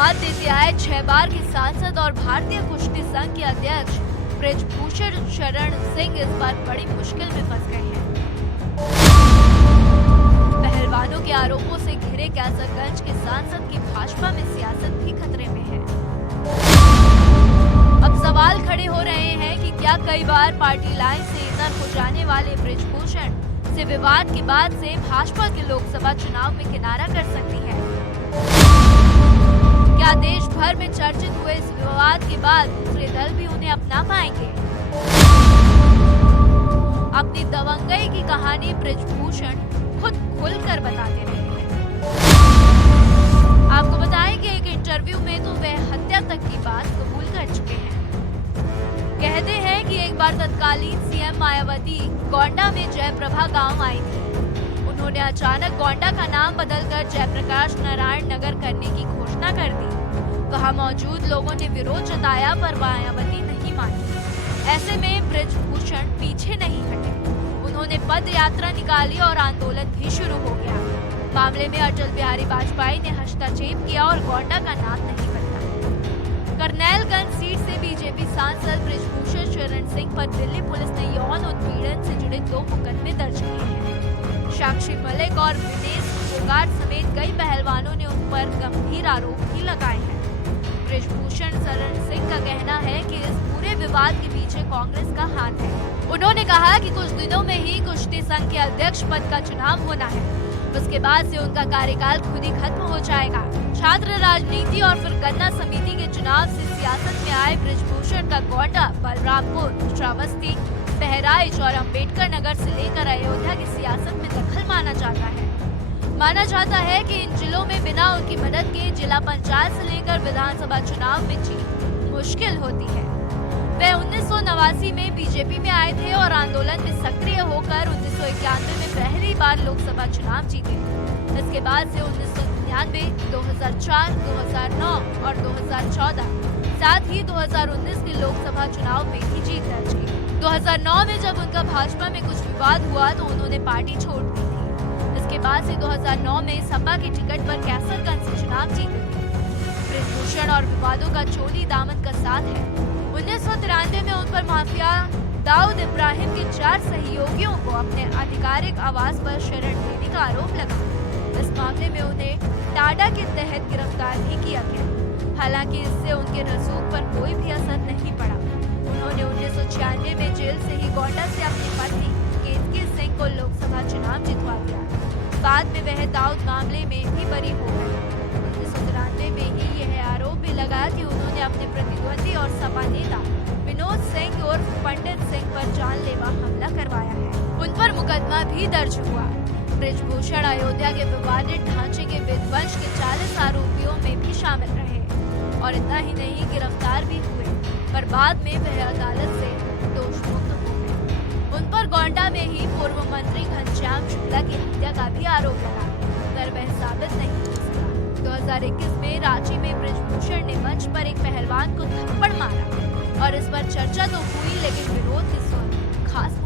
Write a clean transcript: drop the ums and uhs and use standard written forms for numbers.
मात देते आए 6 बार के सांसद और भारतीय कुश्ती संघ के अध्यक्ष ब्रिजभूषण शरण सिंह इस बार बड़ी मुश्किल में फंस गए हैं। पहलवानों के आरोपों से घिरे कैसरगंज के सांसद की भाजपा में सियासत भी खतरे में है। अब सवाल खड़े हो रहे हैं कि क्या कई बार पार्टी लाइन से इधर हो जाने वाले ब्रिजभूषण से विवाद के बाद से भाजपा के लोकसभा चुनाव में किनारा कर सकती है। क्या देश भर में चर्चित हुए इस विवाद के बाद दूसरे दल भी उन्हें अपना पाएंगे? अपनी दबंगई की कहानी ब्रिजभूषण खुद खुलकर बताते रहे हैं। आपको बताएं कि एक इंटरव्यू में तो वे हत्या तक की बात कबूल कर चुके हैं। कहते हैं कि एक बार तत्कालीन सीएम मायावती गोंडा में जयप्रभा गांव आई थी। उन्होंने अचानक गोंडा का नाम बदलकर जयप्रकाश नारायण नगर करने की घोषणा कर दी। वहां मौजूद लोगों ने विरोध जताया पर मायावती नहीं मानी। ऐसे में ब्रिजभूषण पीछे नहीं हटे। उन्होंने पद यात्रा निकाली और आंदोलन भी शुरू हो गया। मामले में अटल बिहारी वाजपेयी ने हस्तक्षेप किया और गोंडा का नाम नहीं बदला। करनैलगंज सीट से बीजेपी सांसद ब्रिजभूषण शरण सिंह पर दिल्ली पुलिस ने यौन उत्पीड़न से जुड़े 2 मुकदमे दर्ज किए हैं। साक्षी मलिक और विनेश फोगाट समेत कई पहलवानों ने उन पर गंभीर आरोप भी लगाए हैं। ब्रिजभूषण शरण सिंह का कहना है कि इस पूरे विवाद के पीछे कांग्रेस का हाथ है। उन्होंने कहा कि कुछ दिनों में ही कुश्ती संघ के अध्यक्ष पद का चुनाव होना है। उसके बाद से उनका कार्यकाल खुद ही खत्म हो जाएगा। छात्र राजनीति और फिर गन्ना समिति के चुनाव से सियासत में आए ब्रिजभूषण का गोंडा, बलरामपुर, श्रावस्ती, बहराइच और अंबेडकर नगर से लेकर अयोध्या की सियासत में दखल माना जाता है। माना जाता है कि इन जिलों में बिना उनकी मदद के जिला पंचायत से लेकर विधानसभा चुनाव में जीत मुश्किल होती है। वे 1989 में बीजेपी में आए थे और आंदोलन में सक्रिय होकर 1991 में पहली बार लोकसभा चुनाव जीते। इसके बाद से 1999, 2004, 2009 और 2014, साथ ही 2019 के लोकसभा चुनाव में भी जीत दर्ज की। 2009 में जब उनका भाजपा में कुछ विवाद हुआ तो उन्होंने पार्टी छोड़ दी थी। इसके बाद से 2009 में सपा की टिकट पर कैसरगंज से चुनाव जीते थे। ब्रिजभूषण और विवादों का चोली दामन का साथ है। 1993 में उन पर माफिया दाऊद इब्राहिम के 4 सहयोगियों को अपने आधिकारिक आवास पर शरण देने का आरोप लगा। इस मामले में उन्हें टाडा के तहत गिरफ्तार भी किया गया। हालांकि इससे उनके रसूख पर कोई भी असर नहीं पड़ा। उन्होंने 1996 में जेल से ही गोंडा से अपनी पत्नी केतकी सिंह को लोकसभा चुनाव जितवा दिया। बाद में वह दाऊद मामले में भी बरी हो गए। 1993 में ही यह आरोप भी लगा कि उन्होंने अपने प्रतिद्वंदी और सपा नेता विनोद सिंह और पंडित सिंह पर जानलेवा हमला करवाया है। उन पर मुकदमा भी दर्ज हुआ। ब्रिजभूषण अयोध्या के विवादित ढांचे के विध्वंस के 40 आरोपियों में भी शामिल रहे और इतना ही नहीं गिरफ्तार भी हुए, पर बाद में वह अदालत से दोषमुक्त हो गए। उन पर गोंडा में ही पूर्व मंत्री घनश्याम शुक्ला की हत्या का भी आरोप लगा, पर वह साबित नहीं हो सका। 2021 में रांची में ब्रिजभूषण ने मंच पर एक पहलवान को थप्पड़ मारा और इस पर चर्चा तो हुई, लेकिन विरोध के स्वर खास